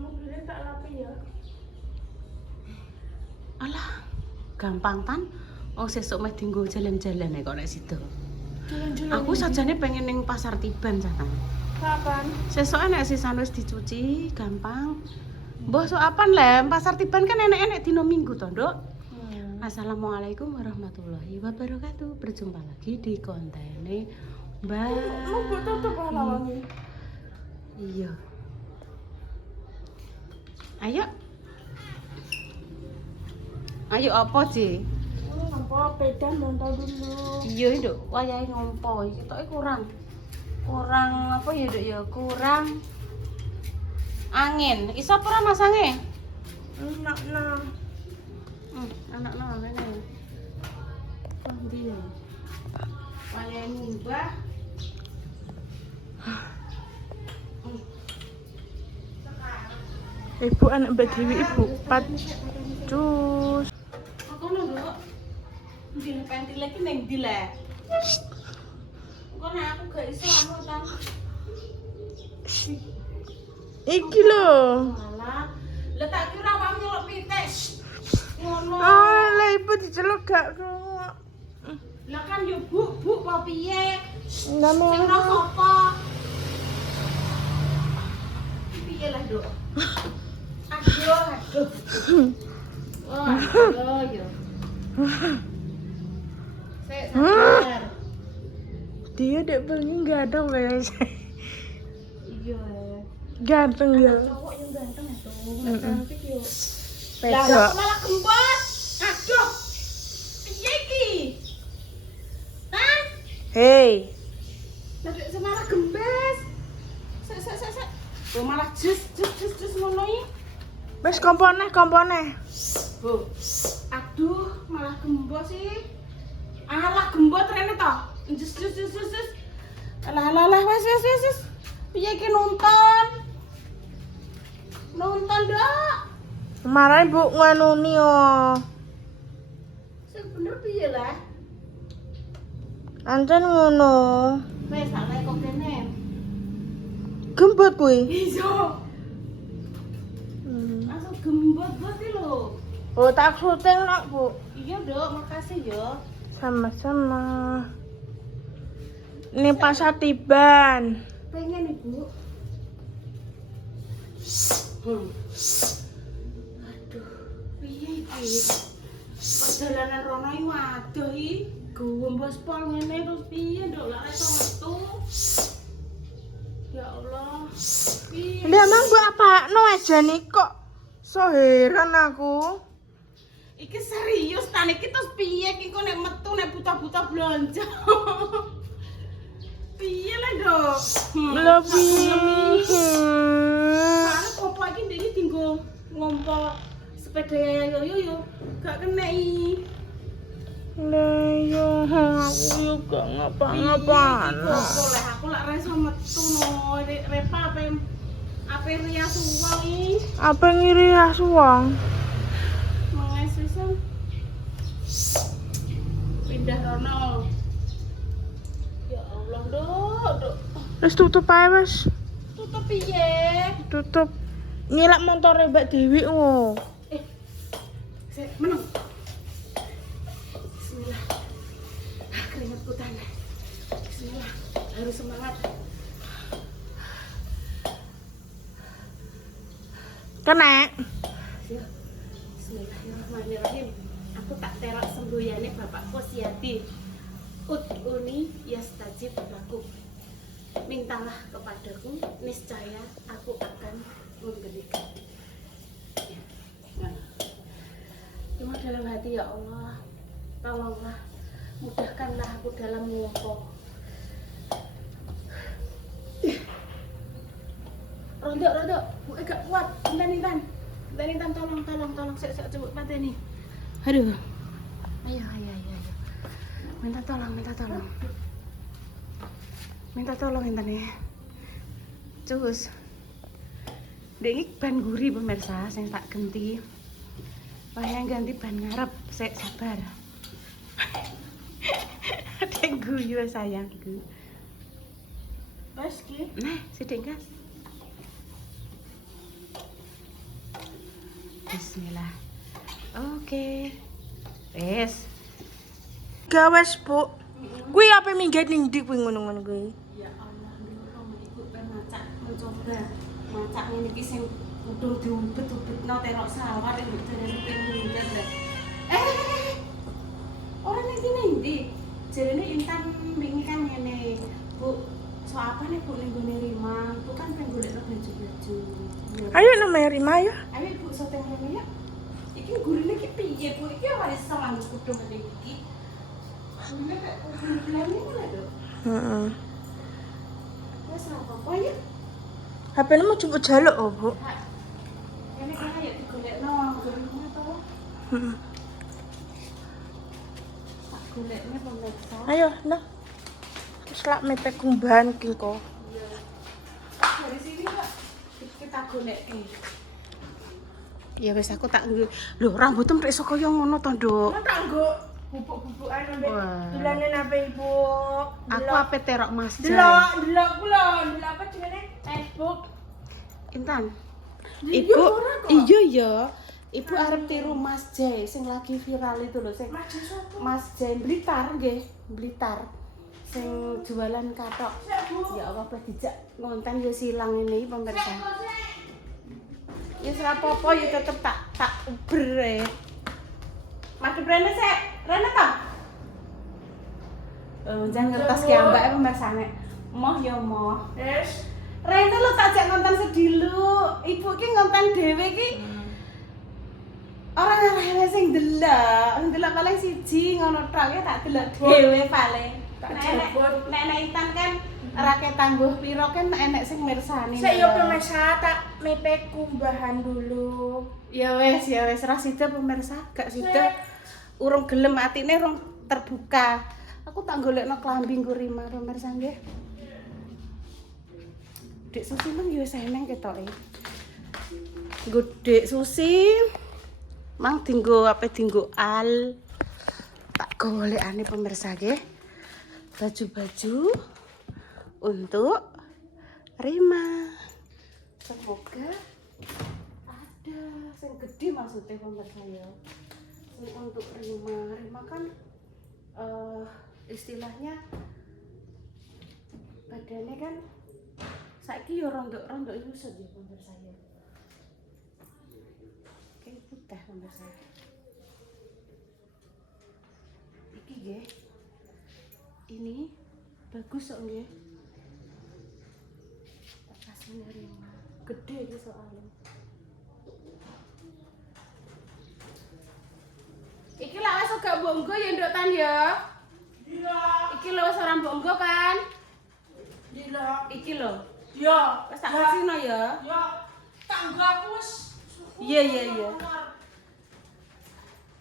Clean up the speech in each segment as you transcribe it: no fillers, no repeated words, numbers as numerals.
mobilnya tak lapi ya. Alah, gampang tan. Oh sesuk meh dienggo jalan-jalan kok nek situ. Jalan-jalan. Aku sajane pengen ning pasar Tiban sana. Kapan? Sesuk nek sisan wis dicuci, gampang. Mbah sok apan le, pasar Tiban kan enek-enek dino Minggu to, Nduk. Assalamualaikum warahmatullahi wabarakatuh. Berjumpa lagi di kontene Mbak. Mau buat tutup lawangi. Iya. Ayo. Ayo apa sih? Ngompo beda nonton dulu. Iya, Nduk. Wayahe ngompo iki ketoke kurang. Kurang apa ya, Nduk ya? Kurang angin. Iso apa ora masange? Enak. Anak-anak ngene. Kok ndi ya? Wayahe mbah. Ibu anak Mbak Dewi ibu pacus. Aku lho, Nduk. Ndi pentil iki ning ndi le? Kok nek aku gak iso anu ta. Iki lho. Malah, lah tak kira awakmu nyeluk pitik. Ngono. Oh, lah ibu diceluk gak kok. Lah kan yo Bu apa piye? Ndak mau. Sing ora sapa? Piye lah, Nduk? Aduh. Oh, aduh yo. Sik sabar. Dia dek pengen ganteng guys. Iya. Ganteng ya. Cowok yang ganteng itu, nggak cantik yo. Pedok. Lah malah gembos. Aduh. Piye iki? Tan, Hei. nek semalah gembes. Sek. Oh malah jus ngono iki. Wes kompone. Bu. Aduh, malah gembos sih. Alah gembot rene to. Jus. Alah wes. Piye iki nonton? Nonton, Dok. Kemarin Bu nganuni oh. Sing bener piye lah? Ancen ngono. Wes tak lek kok kene. Gembot kuwi. Iya. Langsung gembot bos iki lho. Oh, tak syuting nak, Bu. Iya, Dok, makasih yo. Sama-sama. Ini pasar Tiban. Pengen Ibu. Aduh, piye iki? Perjalanan rono iki waduh iki. Gembos pol ngene terus piye, Dok? Lah iso metu. Ya Allah. Piye? Ini emang Bu apa? No aja nih kok. So heran aku. Iki serius ta iki terus piye iki kok nek metu nek buta-buta belanja. Piye lah, Dok? Lebih. Soalnya popo iki ndek iki dinggo ngompo sepeda yo gak kena iki. Lah yo aku yo gak ngapa-ngapan. Popo lah aku lak ra iso metu no. Repa ape rias uang iki. Apa ngiri asuang? Manges pisan. Pindah rono. Ya Allah, Dok. Wis tutup ae wis. Tutup piye? Tutup. Nyilak montore Mbak Dewi ngo. Sik, meneng. Bismillah. Keringatku tanah. Bismillah. Harus semangat. Kena. Bismillahirrahmanirrahim. Aku tak terak semboyane Bapak Kosyadi. Ud'uni yastajib lakum. Mintalah kepadaku, niscaya aku akan memberikan. Cuma dalam hati ya Allah, tolonglah, mudahkanlah aku dalam ngompo. Rontok, Bu gak kuat. Intan, tolong, saya coba pateni. Aduh. Ayo. Minta tolong. Minta tolong Intan ya. Cus. Dek iki ban guri pemirsa sing tak ganti. Wayang ganti ban ngarep, sik sabar. Ada guyu sayangku. Wes ki. Nah, sithik gas. Bismillah. Oke. Wes. Gawas, Bu. Kuwi ape minggat ning ndi kuwi ngono-ngono kuwi? Ya Allah, ndoro iku ben mencoba masak ngene iki sing udah diumpet-umpetno terok sawar iki dene minggat. Orang ndi? Jarene Intan wingi kan ngene. Bu, so apa nih Bu ning gone Rima? Bu kan pengen golekno baju-baju. Ayo namanya Rima ya. Ayo Bu soteng rene ya. Iki gurine iki piye Bu? Iki ora iso nganggo kudung ngene iki. Gurine kok gurine ngene lho. Heeh. Wes apa ya? HP-ne mau jemput jaluk oh, Bu. Ini kan ya digolekno gurine to. Heeh. Tak golekne pemirsa. Ayo, nah. Selak mepek kumbahan ki kok. Iya. Dari sini Kak. Kita goleki. Ya wis aku tak lho rambutmu nek iso kaya ngono to, Nduk. Kan tak nggo bubuk-bubukan ambek Wah. dolanan apa Ibu? Aku ape terok Mas Jai. Delok kula, delok apa jenenge? Facebook. Intan. Iya, Ibu, ora kok. iya ya. Ibu arep tiru Mas Jai sing lagi viral itu lho sing Mas Jai sapa? Mas Jai Blitar nggih, Blitar. Sing jualan katok. Sik, Bu. Ya Allah, apa dijak ngonten yo silang ini pemirsa. Ya ora apa-apa ya tetep tak uber e. Madhep rene sik. Rene to? Jangan ngertos ki ambake pemirsane. Moh ya moh. Wes. Rene lo tak jak nonton sedilu. Ibu ki ngonten dhewe ki. Ora arek sing ndelok paling siji ngono tok ya tak delok dhewe paling. Nek Intan kan ora ketangguh piro kan enek sing mirsani. Saya yo pemirsa tak mepek kumbahan dulu. Ya wes ora sida pemirsa, gak sida. Urung gelem atine urung terbuka. Aku tak golekno klambi nggo Rima pemirsa nggih. Dik Susi mang yo wis eneng ketoke. Nggo Dik Susi mang dinggo ape dinggo al. Tak golekane pemirsa nggih. Baju-baju untuk Rima. Semoga ada sing gede maksudnya pemirsa ya. Sing untuk Rima. Rima kan istilahnya badannya kan saiki yo rondok-rondok nyusut ya pemirsa ya. Kayak putih pemirsa. Iki nggih. Ini bagus kok nggih. Tak kasih Rima. Gede iki soalnya. Iki lak wis gak mbonggo ya Nduk Tan ya. Iya. Iki lho wis ora mbonggo kan? Iya. Iki lho. Iya. Wis tak kasihno ya. Iya. Tanggo aku wis. Iya.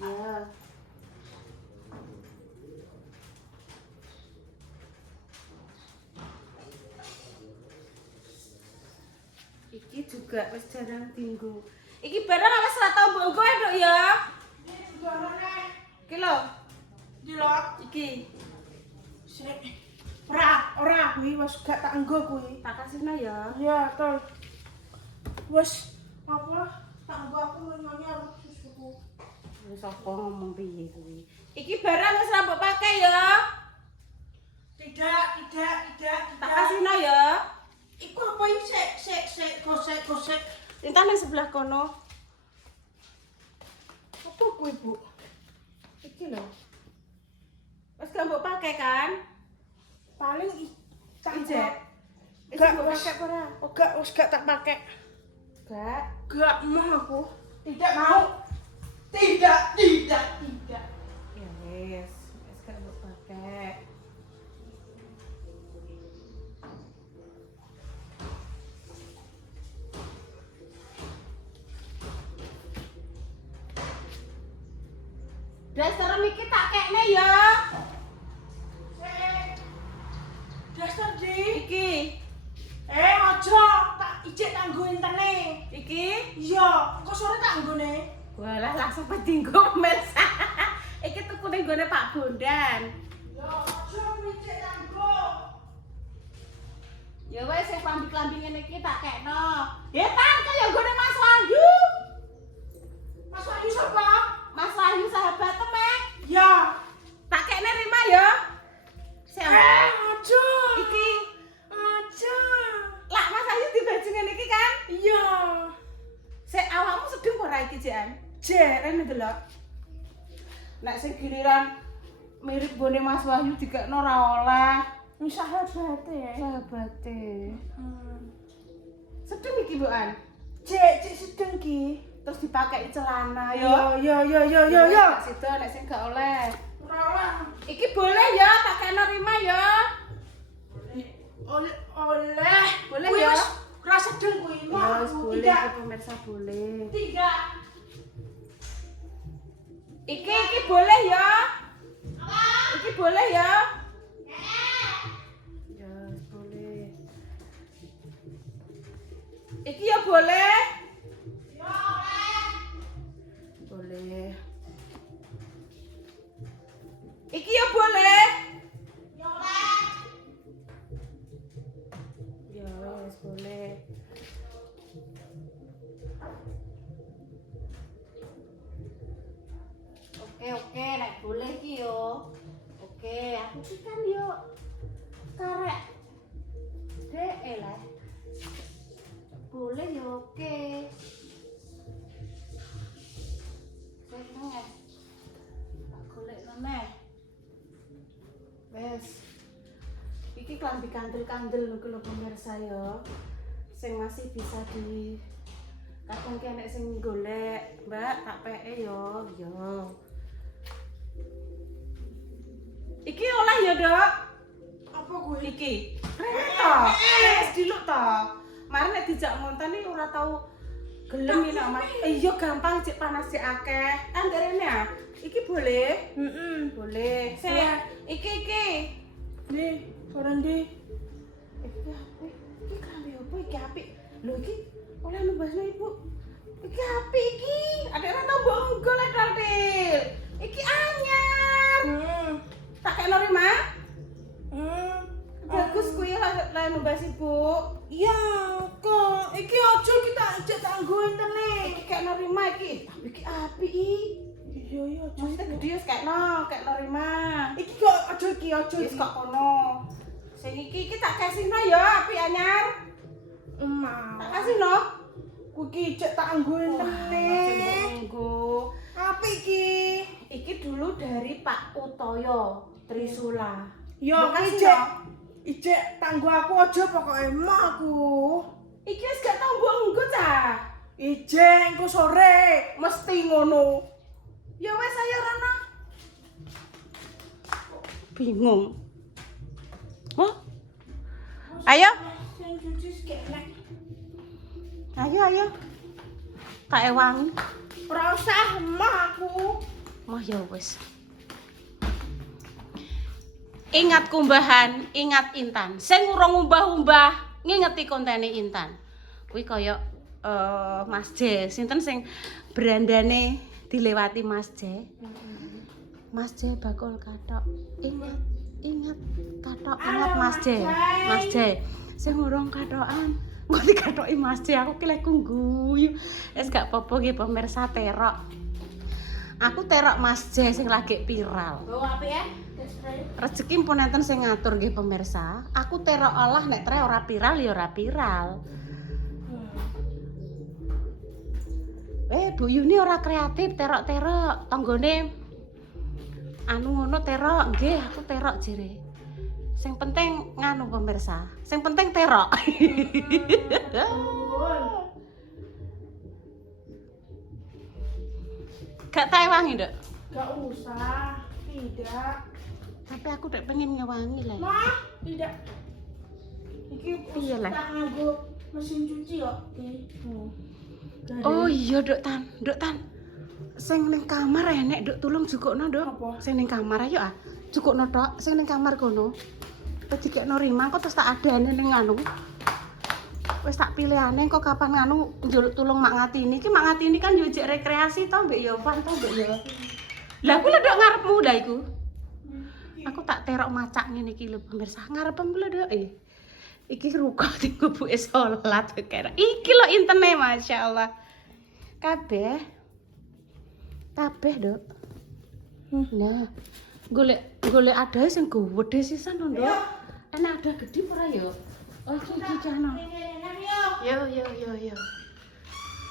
Ya. Iki juga wis jarang tinggu. Iki barang wis ora tau mbonggo ya, Nduk ya. Iki lho. Delok. Iki Sik. Ora kuwi wis gak tak nggo kuwi. tak kasihno ya. Iya, tol. Wis apa? Tak nggo aku nyonya susuku. Wis apa ngomong piye kuwi? Iki barang wis ora mbok pakai ya. Tidak. Tak kasihno ya. Iku apa iki sik gosek. Intan yang sebelah kono. Apa kuwi, Bu? Iki lho. Wis gak mbok pakai kan? Paling tak Ijek. Wis Gak mbok wis. pakai apa ora? Wis gak tak pakai. Gak. Gak mau aku. Tidak mau. Tidak. Ya wis gak mbok pakai. Daster iki tak kekne ya. Dasar di. Iki. Aja tak ijek tak nggo intene. Iki. Iya, kok sore tak nggone. Walah langsung pedinggo pemirsa. Iki tuku ning gone Pak Bondan. Ya aja ijek tak nggo. Ya wes sing klambi-klambi ngene iki tak kekno. Ya Tan kaya gone Mas Wahyu. ora iki jan. Jeren ndelok. Nek sing giliran mirip bone Mas Wahyu dikekno ora oleh. Wis sahabate ya. Sahabate. Sedeng iki, Mbokan. Cek sedeng ki. Terus dipakai celana Yo yo. yo. Situ nek sing gak oleh. Ora oleh. Iki boleh ya, tak kena Rima ya. Oleh. Boleh Kuwi ya? wis ora sedeng kuwi. Ya, wis boleh iki pemirsa boleh. 3. Iki boleh ya? Iki boleh ya? Ya, wis boleh. Iki ya boleh? Boleh. Iki ya boleh? Ya wis boleh. Oke, nek boleh ki yo. Oke, aku ki kan yo karek. Dek lah. Boleh yo, oke. Seneng ya. Tak golek meneh. Wes. Iki klambi kandel-kandel lho pemirsa yo. Sing masih bisa di kadang ki nek sing golek, Mbak, tak peke yo. Yo. Iki oleh ya, Dok. Apa kuwi? Iki. Rene to. Wis diluk to. Mari nek dijak ngonten iki ora tau gelem iki nek Mas. Iya gampang cek panas cek akeh. Rene ya. Iki boleh? Boleh. Iki. Nih, orang di. Iki apik. Iki klambi opo iki apik. Lho iki oleh nembasno Ibu. Iki apik iki. Adek ora tau mbok nggo lek Kaltil. Iki anyar. Tak kena Rima? Bagus kuwi lah nembas Ibu. Ya, kok iki aja kita ajak tanggo internet. Iki kena Rima iki. Tapi iki apik iki. Iya, Maksudnya gede wis kena Rima. Iki kok aja iki Wis kok kono. Sing iki tak kasihno ya apik anyar. Tak kasihno. Kuwi cek tanggo internet. Minggu. Apa iki? Iki dulu dari Pak Utoyo Trisula. Yo, ijek tanggo aku aja pokoke emah aku. Iki wis gak tau mbok nggo cah. Ijek engko sore. Mesti ngono. Ya wes ayo Rono. Bingung. Oh. Ayo. Sing cuci skenek. Ayo. Tak ewangi. Ora usah emah aku. Mah ya wis. Ingat kumbahan, ingat Intan. Sing urung umbah-umbah, ngingeti kontene Intan. Kuwi kaya Mas J. Sinten sing brandane dilewati Mas J. Mas J bakul kathok. Ingat kathok, ingat Mas J. Mas J. Sing urung kathokan, engko dikathoki Mas J. Aku ki lek guyu. Wis gak apa-apa nggih pemirsa terok. Aku terok Mas J sing lagi viral. Bawa apik ya? Rezeki pun enten sing ngatur nggih pemirsa. Aku terok Allah nek tre ora viral ya ora viral. Bu Yuni ora kreatif terok-terok. Tanggone anu ngono terok nggih, aku terok jere. Sing penting nganu pemirsa. Sing penting terok. Gak tak ewangi, Nduk. Gak usah. Tidak. Tapi aku nek pengen ngewangi lah. Mah, tidak. Iki Iya lah. tak nganggo mesin cuci kok. Oh iya, Nduk Tan. Sing ning kamar enek, Nduk, tulung jukukno, Nduk. Apa? Sing ning kamar ayo ah. Jukukno tok, sing ning kamar kono. Wis dikekno Rima kok terus tak adane ning anu. Wis tak pilihane kok kapan nganu njaluk tulung Mak Ngatini. Iki Mak Ngatini kan yo jek rekreasi to mbek Yovan to mbek yo. Lah aku lho Nduk ngarepmu lha iku. Aku tak terok macak ngene iki lho pemirsa. Ngarepem lho Nduk. Iki ruko dienggo buke salat kira. Iki lho intene masyaallah. Kabeh, Nduk. Nah, golek adahe sing gede sisan to, Nduk. Enak ada gede ora ya? Oh, iki cahno. Yo.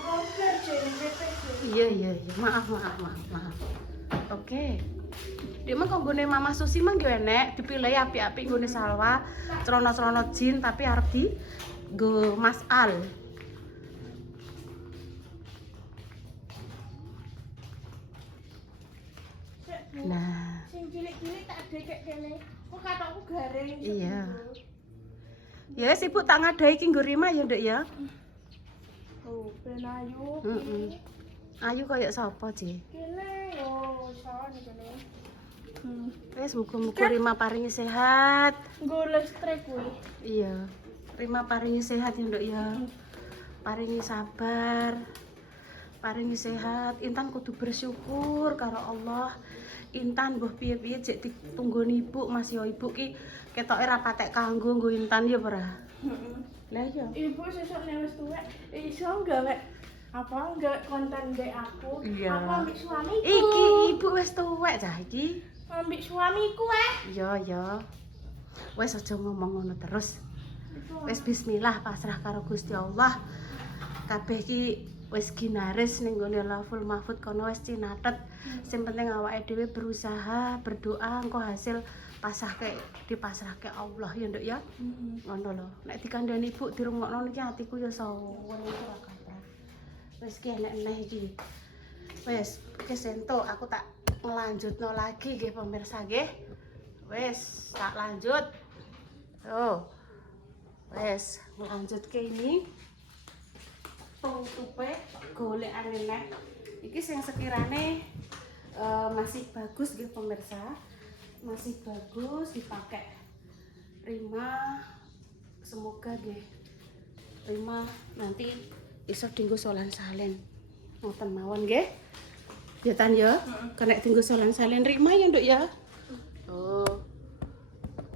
Roger jadi BPC. Iya. Maaf. Oke. Dia mah konggone Mama Susi mah yo enek, dipilih apik-apik nggone Salwa, celana-celana jin tapi arep di nggo Mas Al. Nah, Sing cilik-cilik tak dekek kene. Kok katokku garing. iya. Ya wis Ibu tak ngadahi iki nggo Rima ya, Nduk ya. Oh, ben ayu. Heeh. Ayu koyo sapa, Ci? Kene yo sawan kene. Wis muga-muga Rima paringi sehat. Nggo listrik kuwi. Iya. Rima paringi sehat ya, Nduk ya. Paringi sabar. Paringi sehat. Intan kudu bersyukur karo Allah. Intan mbah piye-piye jek ditunggoni ibu, Mas yo ibu ki ketoke ra patek kanggo nggo Intan ya ora. Heeh. Lah iya. Ibu sesuk nek wis tuwek iso gawe konten ndek aku. Iya. Aku ambek suamiku. Iki ibu wis tuwek cah iki. Ambek suamiku Iya. Wis aja ngomong ngono terus. Wis bismillah pasrah karo Gusti Allah. Kabeh iki wis ginaris ning gone Lauful Mahfud kono wis cinatet. Sing penting awake dhewe berusaha, berdoa engko hasil dipasrahke Allah ya Nduk ya. Ngono lho. Nek dikandani Ibu dirungokno niki atiku ya sawen ora kabar. Wis ki enek-enek iki. Wis, kesentuk aku tak ngelanjutno lagi nggih pemirsa nggih. Wis, tak lanjut. Tuh. Wis, ngelanjutke ini. Tutupe golekane nek iki sing sekirane masih bagus nggih pemirsa. Masih bagus dipakai Rima. Semoga nggih Rima nanti iso dienggo solan-salen. Ngoten mawon nggih. Ya Tan ya. Kena dienggo solan-salen Rima ya Nduk ya. Oh.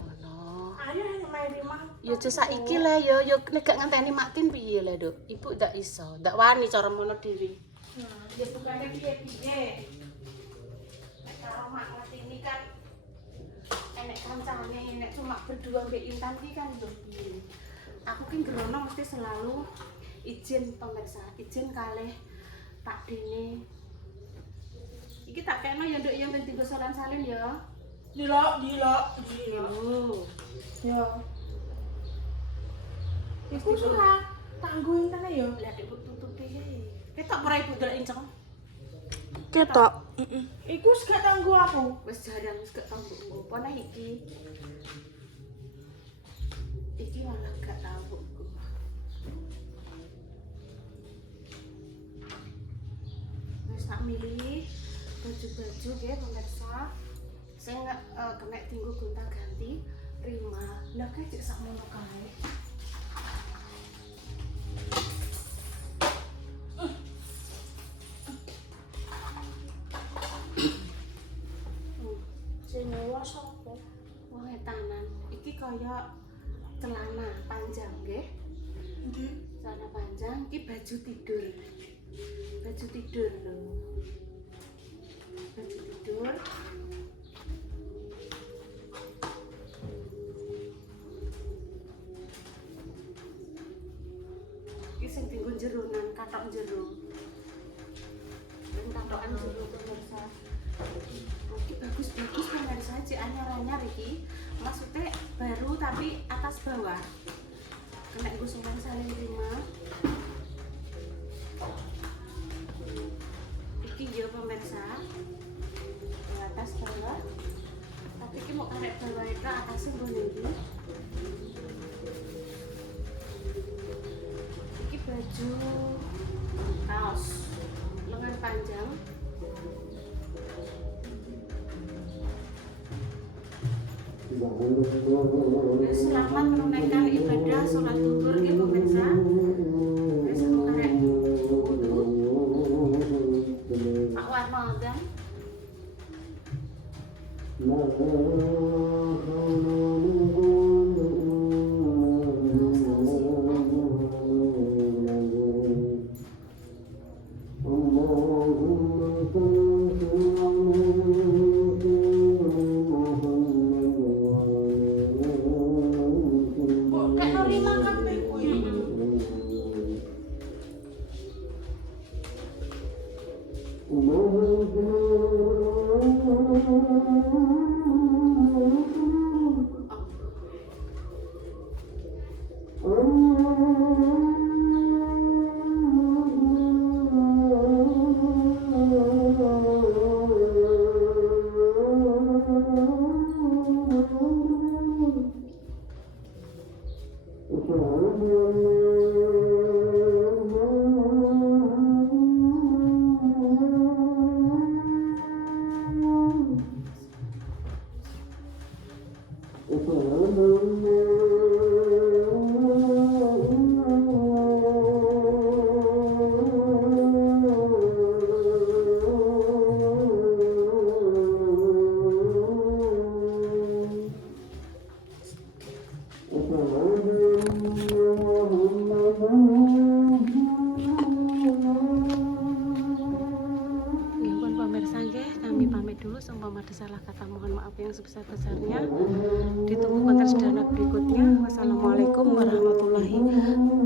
Ngono. Ayo main Rima. Ya aja saiki le ya nek gak ngenteni Maktin piye le, Nduk? Ibu ndak iso, ndak wani cara ngono dhewe. Ya bukannya piye-piye. Nek karo Mak Martini kan enek kancane, enek cuma berdua mbek Intan ki kan lho piye. Aku ki ngerono mesti selalu izin pemirsa, izin kalih Pak Dene. Iki tak kena ya Nduk yang penting gosolan salin ya. Dilok. Oh. Ya. Iku suka tangguh Intan ya. Lah Dik tutup iki. Ketok ora Ibu delok enceng. Ketok. Iku gak tangguh aku. Wis jarang wis gak tau apa nah iki. Iki malah gak tau. Wis tak milih baju-baju nggih pemirsa. Sing kena dienggo gonta-ganti Rima. Lah kok cek sakmono kae. Jenewa sapa? Wong etanan. Iki kaya celana panjang nggih. Nggih. Celana panjang iki baju tidur. Baju tidur lho. Baju tidur. Iki sing dienggo jero nang kathok jero. Nang kathokan jero pemirsa. Iki bagus-bagus pemirsa, cek anyar-anyar iki. Maksudnya baru tapi atas bawah. Kena gue sumpah salin Rima. Iki ya pemirsa. Atas bawah. Tapi iki mau karek bawah itu atasnya boleh iki. Iki baju kaos lengan panjang. Selamat menunaikan ibadah sholat zuhur nggih pemirsa. Wis karek wudu. Pak Warno dan Kok kena Rima kabeh kuwi. Ya pun pemirsa nggih, kami pamit dulu. Seumpama ada salah kata mohon maaf yang sebesar-besarnya. Ditunggu konten sederhana berikutnya. Wassalamualaikum warahmatullahi wabarakatuh.